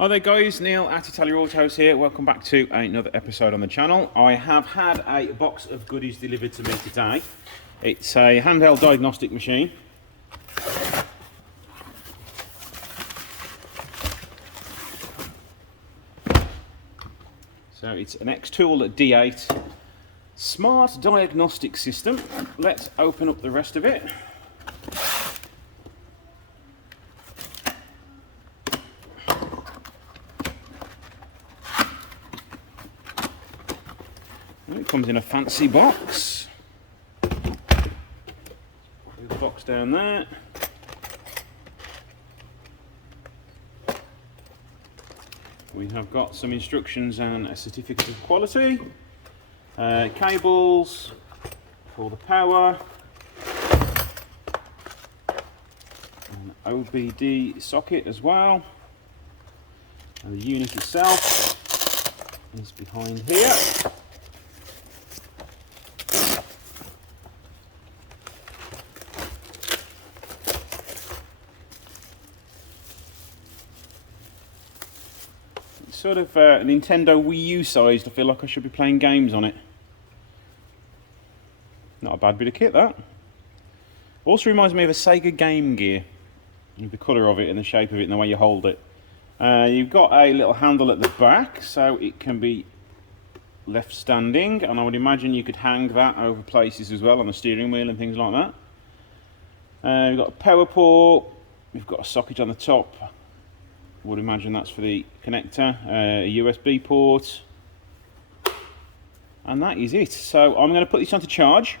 Hi there guys, Neil at Italia Autos here. Welcome back to another episode on the channel. I have had a box of goodies delivered to me today. It's a handheld diagnostic machine. So it's an XTOOL D8 smart diagnostic system. Let's open up the rest of it. It comes in a fancy box. Put the box down there. We have got some instructions and a certificate of quality. Cables for the power. An OBD socket as well. And the unit itself is behind here. Sort of a Nintendo Wii U sized. I feel like I should be playing games on it. Not a bad bit of kit, that. Also reminds me of a Sega Game Gear. The colour of it and the shape of it and the way you hold it. You've got a little handle at the back so it can be left standing, and I would imagine you could hang that over places as well on the steering wheel and things like that. We've got a power port. We've got a socket on the top. Would imagine that's for the connector, a USB port, and that is it. So I'm going to put this onto charge,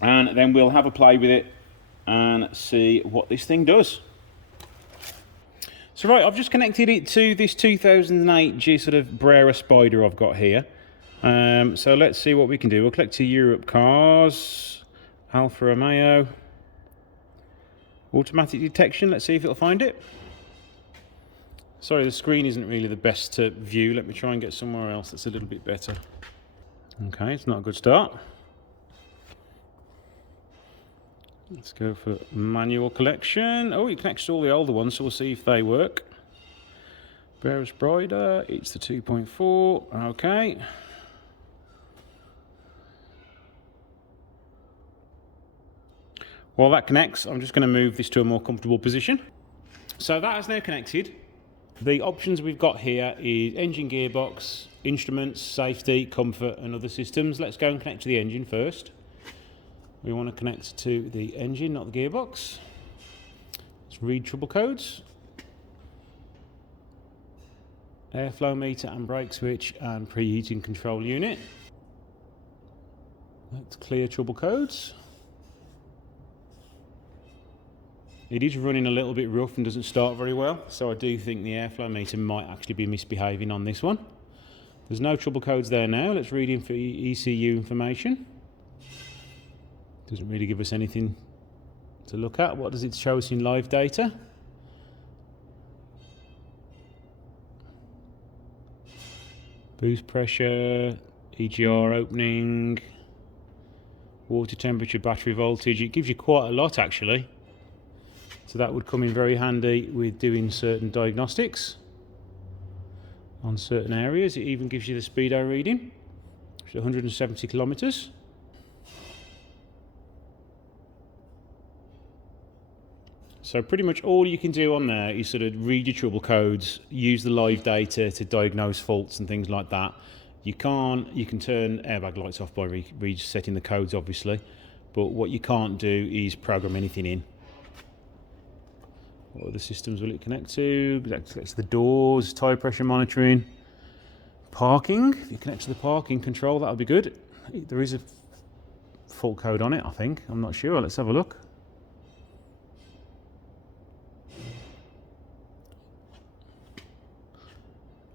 and then we'll have a play with it and see what this thing does. So right, I've just connected it to this 2008 Giulietta Spider I've got here. So let's see what we can do. We'll click to Europe cars, Alfa Romeo, automatic detection. Let's see if it'll find it. Sorry, the screen isn't really the best to view. Let me try and get somewhere else that's a little bit better. Okay, it's not a good start. Let's go for manual collection. Oh, it connects to all the older ones, so we'll see if they work. Bearer Spider, it's the 2.4. Okay. While that connects, I'm just going to move this to a more comfortable position. So that is now connected. The options we've got here is engine, gearbox, instruments, safety, comfort and other systems. Let's go and connect to the engine first. We want to connect to the engine, not the gearbox. Let's read trouble codes. Airflow meter and brake switch and preheating control unit. Let's clear trouble codes. It is running a little bit rough and doesn't start very well, so I do think the airflow meter might actually be misbehaving on this one. There's no trouble codes there now. Let's read in for ECU information. Doesn't really give us anything to look at. What does it show us in live data? Boost pressure, EGR opening, water temperature, battery voltage. It gives you quite a lot actually. So that would come in very handy with doing certain diagnostics on certain areas. It even gives you the speedo reading, which is 170 kilometers. So pretty much all you can do on there is sort of read your trouble codes, use the live data to diagnose faults and things like that. You can turn airbag lights off by resetting the codes obviously, but what you can't do is program anything in. What other systems will it connect to? It connects to the doors, tyre pressure monitoring, parking. If you connect to the parking control, that'll be good. There is a fault code on it, I think. I'm not sure. Let's have a look.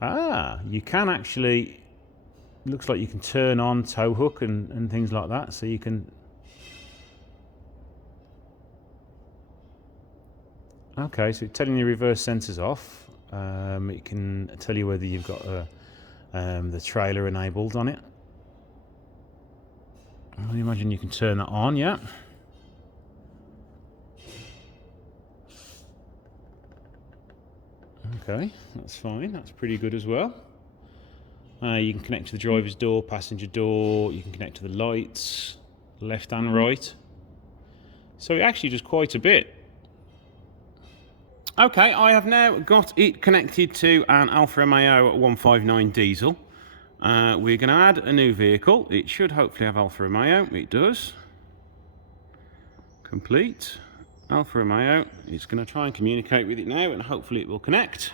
Ah, you can actually, looks like you can turn on tow hook and things like that, so you can. Okay, so it's telling you reverse sensors off. It can tell you whether you've got the trailer enabled on it. I imagine you can turn that on, yeah. Okay, that's fine. That's pretty good as well. You can connect to the driver's door, passenger door. You can connect to the lights, left and right. So it actually does quite a bit. Okay, I have now got it connected to an Alfa Romeo 159 diesel. We're going to add a new vehicle. It should hopefully have Alfa Romeo. It does. Complete. Alfa Romeo. It's going to try and communicate with it now, and hopefully it will connect.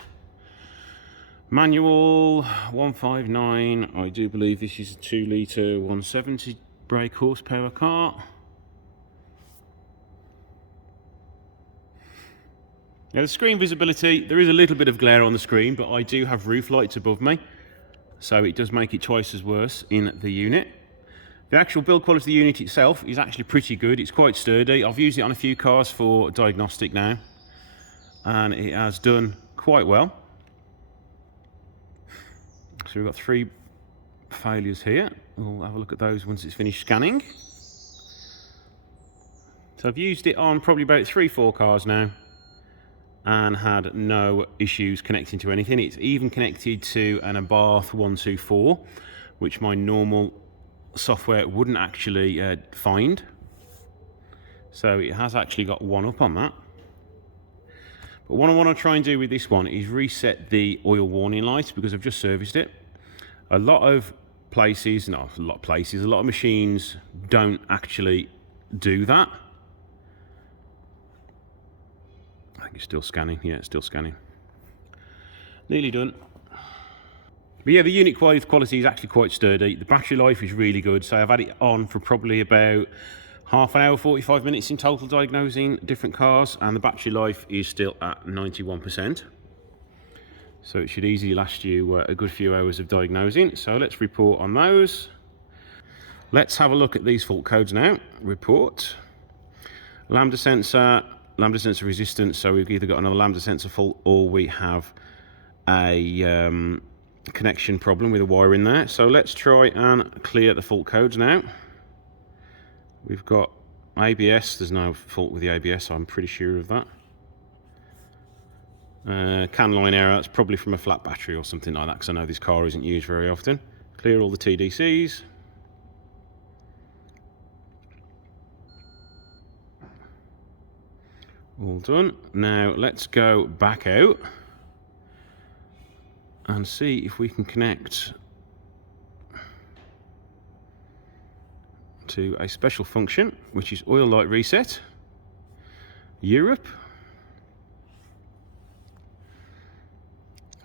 Manual 159. I do believe this is a 2 litre 170 brake horsepower car. Now the screen visibility, there is a little bit of glare on the screen, but I do have roof lights above me, so it does make it twice as worse in the unit. The actual build quality of the unit itself is actually pretty good. It's quite sturdy. I've used it on a few cars for Diagnostic now, and it has done quite well. So we've got 3 failures here. We'll have a look at those once it's finished scanning. So I've used it on probably about 3-4 cars now, and had no issues connecting to anything. It's even connected to an Abarth 124, which my normal software wouldn't actually find. So it has actually got 1 up on that. But what I want to try and do with this one is reset the oil warning light, because I've just serviced it. A lot of places, not a lot of places, a lot of machines don't actually do that. I think it's still scanning. Yeah, it's still scanning. Nearly done. But yeah, the unit quality is actually quite sturdy. The battery life is really good. So I've had it on for probably about half an hour, 45 minutes in total, diagnosing different cars, and the battery life is still at 91%. So it should easily last you a good few hours of diagnosing. So let's report on those. Let's have a look at these fault codes now. Report. Lambda sensor resistance. So we've either got another lambda sensor fault, or we have a connection problem with a wire in there. So let's try and clear the fault codes now. We've got ABS. There's no fault with the ABS, I'm pretty sure of that. Can line error. It's probably from a flat battery or something like that, because I know this car isn't used very often. Clear all the TDCs. All done. Now let's go back out and see if we can connect to a special function, which is oil light reset. Europe.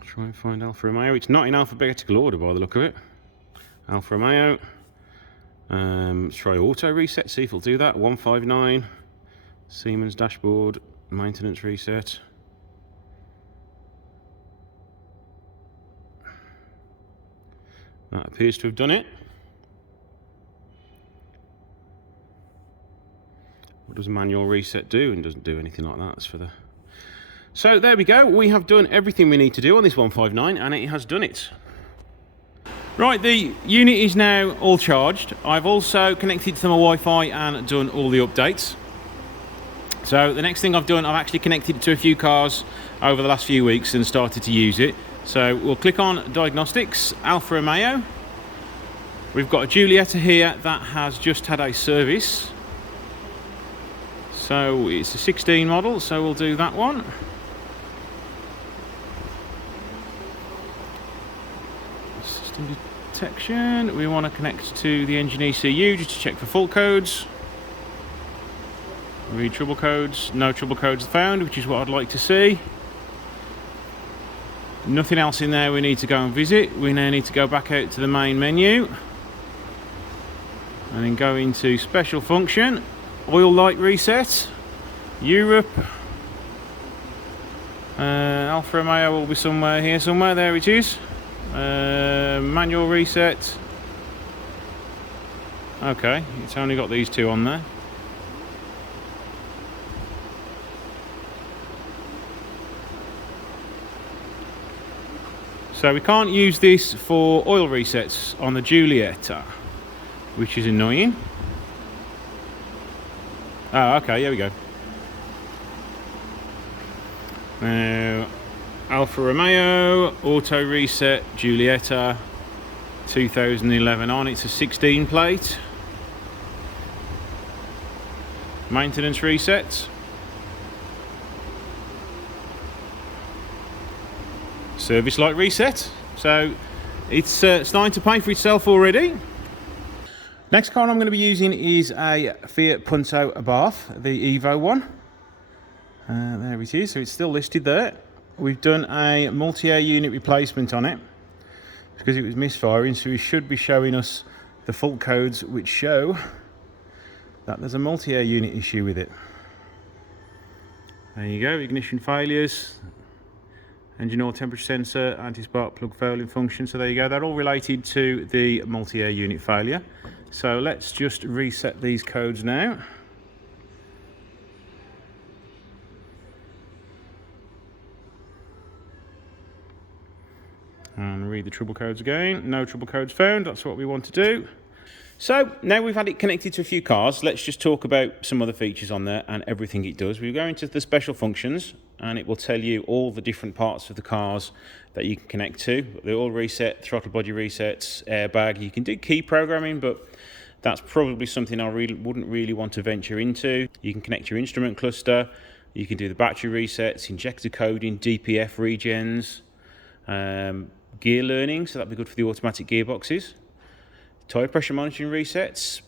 Try and find Alfa Romeo. It's not in alphabetical order by the look of it. Alfa Romeo. Let's try auto reset, see if it'll do that. 159. Siemens dashboard, maintenance reset. That appears to have done it. What does manual reset do? And doesn't do anything like that. That's for the... So there we go. We have done everything we need to do on this 159, and it has done it. Right, the unit is now all charged. I've also connected to my Wi-Fi and done all the updates. So the next thing I've done, I've actually connected it to a few cars over the last few weeks and started to use it. So we'll click on Diagnostics, Alfa Romeo. We've got a Giulietta here that has just had a service. So it's a 16 model, so we'll do that one. System detection. We want to connect to the engine ECU just to check for fault codes. Read trouble codes. No trouble codes found, which is what I'd like to see. Nothing else in there we need to go and visit. We now need to go back out to the main menu and then go into special function, oil light reset, Europe. Alfa Romeo will be somewhere here somewhere. There it is. Manual reset. Okay, it's only got these two on there. So we can't use this for oil resets on the Giulietta, which is annoying. Oh, okay, here we go. Now, Alfa Romeo Auto Reset Giulietta 2011 on. It's a 16 plate. Maintenance resets. Service light reset. So it's starting to pay for itself already. Next car I'm going to be using is a Fiat Punto Abarth, the Evo one. There it is, so it's still listed there. We've done a multi-air unit replacement on it because it was misfiring, so it should be showing us the fault codes which show that there's a multi-air unit issue with it. There you go, ignition failures, engine oil temperature sensor, anti-spark plug failing function. So there you go, they're all related to the multi-air unit failure. So let's just reset these codes now. And read the trouble codes again. No trouble codes found, that's what we want to do. So now we've had it connected to a few cars, let's just talk about some other features on there and everything it does. We go into the special functions and it will tell you all the different parts of the cars that you can connect to. The oil reset, throttle body resets, airbag. You can do key programming, but that's probably something I wouldn't really want to venture into. You can connect your instrument cluster, you can do the battery resets, injector coding, DPF regens, gear learning, so that'd be good for the automatic gearboxes. Tyre pressure monitoring resets,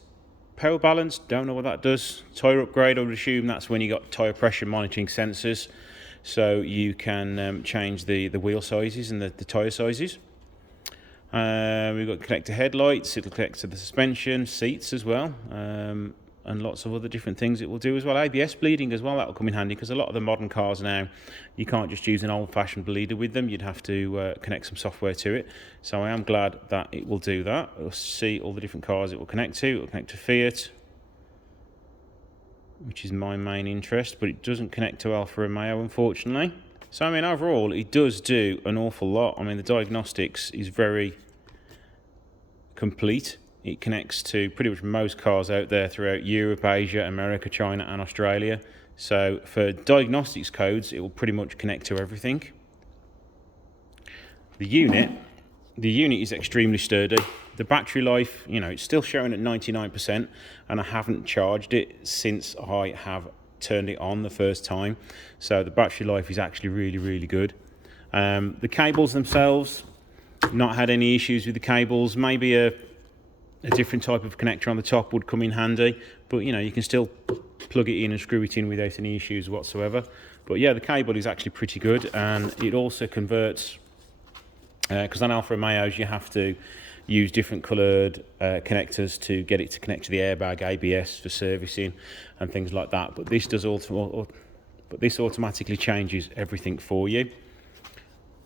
power balance, don't know what that does. Tyre upgrade, I would assume that's when you got tyre pressure monitoring sensors, so you can change the wheel sizes and the tyre sizes. We've got connector headlights, it'll connect to the suspension, seats as well, and lots of other different things it will do as well. ABS bleeding as well, that will come in handy because a lot of the modern cars now, you can't just use an old-fashioned bleeder with them, you'd have to connect some software to it. So I am glad that it will do that. We'll see all the different cars it will connect to. It will connect to Fiat, which is my main interest, but it doesn't connect to Alfa Romeo, unfortunately. So I mean, overall, it does do an awful lot. I mean, the diagnostics is very complete. It connects to pretty much most cars out there throughout Europe, Asia, America, China and Australia. So for diagnostics codes, it will pretty much connect to everything. The unit is extremely sturdy. The battery life, you know, it's still showing at 99%, and I haven't charged it since I have turned it on the first time. So the battery life is actually really, really good. The cables themselves, not had any issues with the cables. Maybe a different type of connector on the top would come in handy, but you know, you can still plug it in and screw it in without any issues whatsoever. But yeah, the cable is actually pretty good, and it also converts, because on Alfa Romeos you have to use different coloured connectors to get it to connect to the airbag, ABS for servicing and things like that. But this does this automatically changes everything for you.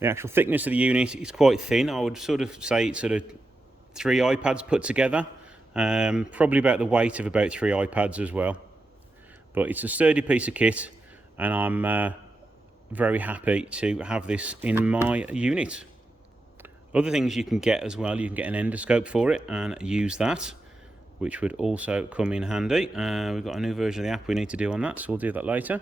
The actual thickness of the unit is quite thin. I would sort of say it's sort of 3 iPads put together, probably about the weight of about 3 iPads as well. But it's a sturdy piece of kit, and I'm very happy to have this in my unit. Other things you can get as well, you can get an endoscope for it and use that, which would also come in handy. We've got a new version of the app we need to do on that, so we'll do that later.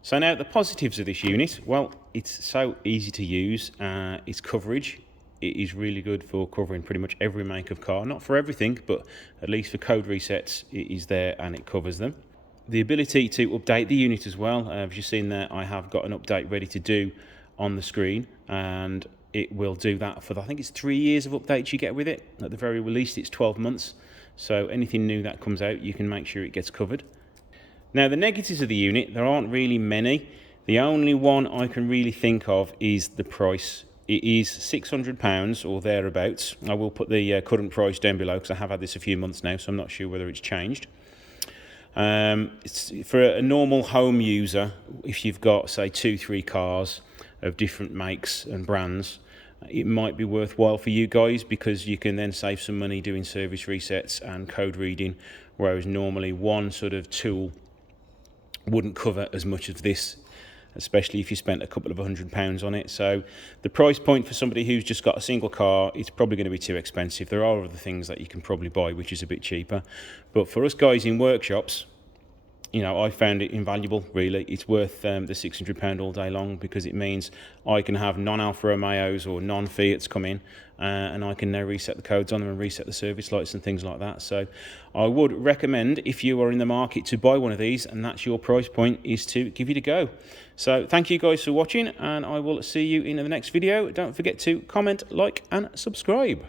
So now the positives of this unit, well, it's so easy to use. Its coverage, it is really good for covering pretty much every make of car. Not for everything, but at least for code resets, it is there and it covers them. The ability to update the unit as well. As you've seen there, I have got an update ready to do on the screen, and it will do that for, I think it's 3 years of updates you get with it. At the very least, it's 12 months. So anything new that comes out, you can make sure it gets covered. Now, the negatives of the unit, there aren't really many. The only one I can really think of is the price. It is £600 or thereabouts. I will put the current price down below because I have had this a few months now, so I'm not sure whether it's changed. It's for a normal home user, if you've got, say, 2-3 cars of different makes and brands, it might be worthwhile for you guys because you can then save some money doing service resets and code reading, whereas normally one sort of tool wouldn't cover as much of this, especially if you spent a couple of £100 on it. So the price point for somebody who's just got a single car, it's probably going to be too expensive. There are other things that you can probably buy which is a bit cheaper, but for us guys in workshops, you know, I found it invaluable, really. It's worth the £600 all day long, because it means I can have non-Alfa Romeos or non-Fiats come in, and I can now reset the codes on them and reset the service lights and things like that. So I would recommend, if you are in the market to buy one of these and that's your price point, is to give it a go. So thank you guys for watching, and I will see you in the next video. Don't forget to comment, like and subscribe.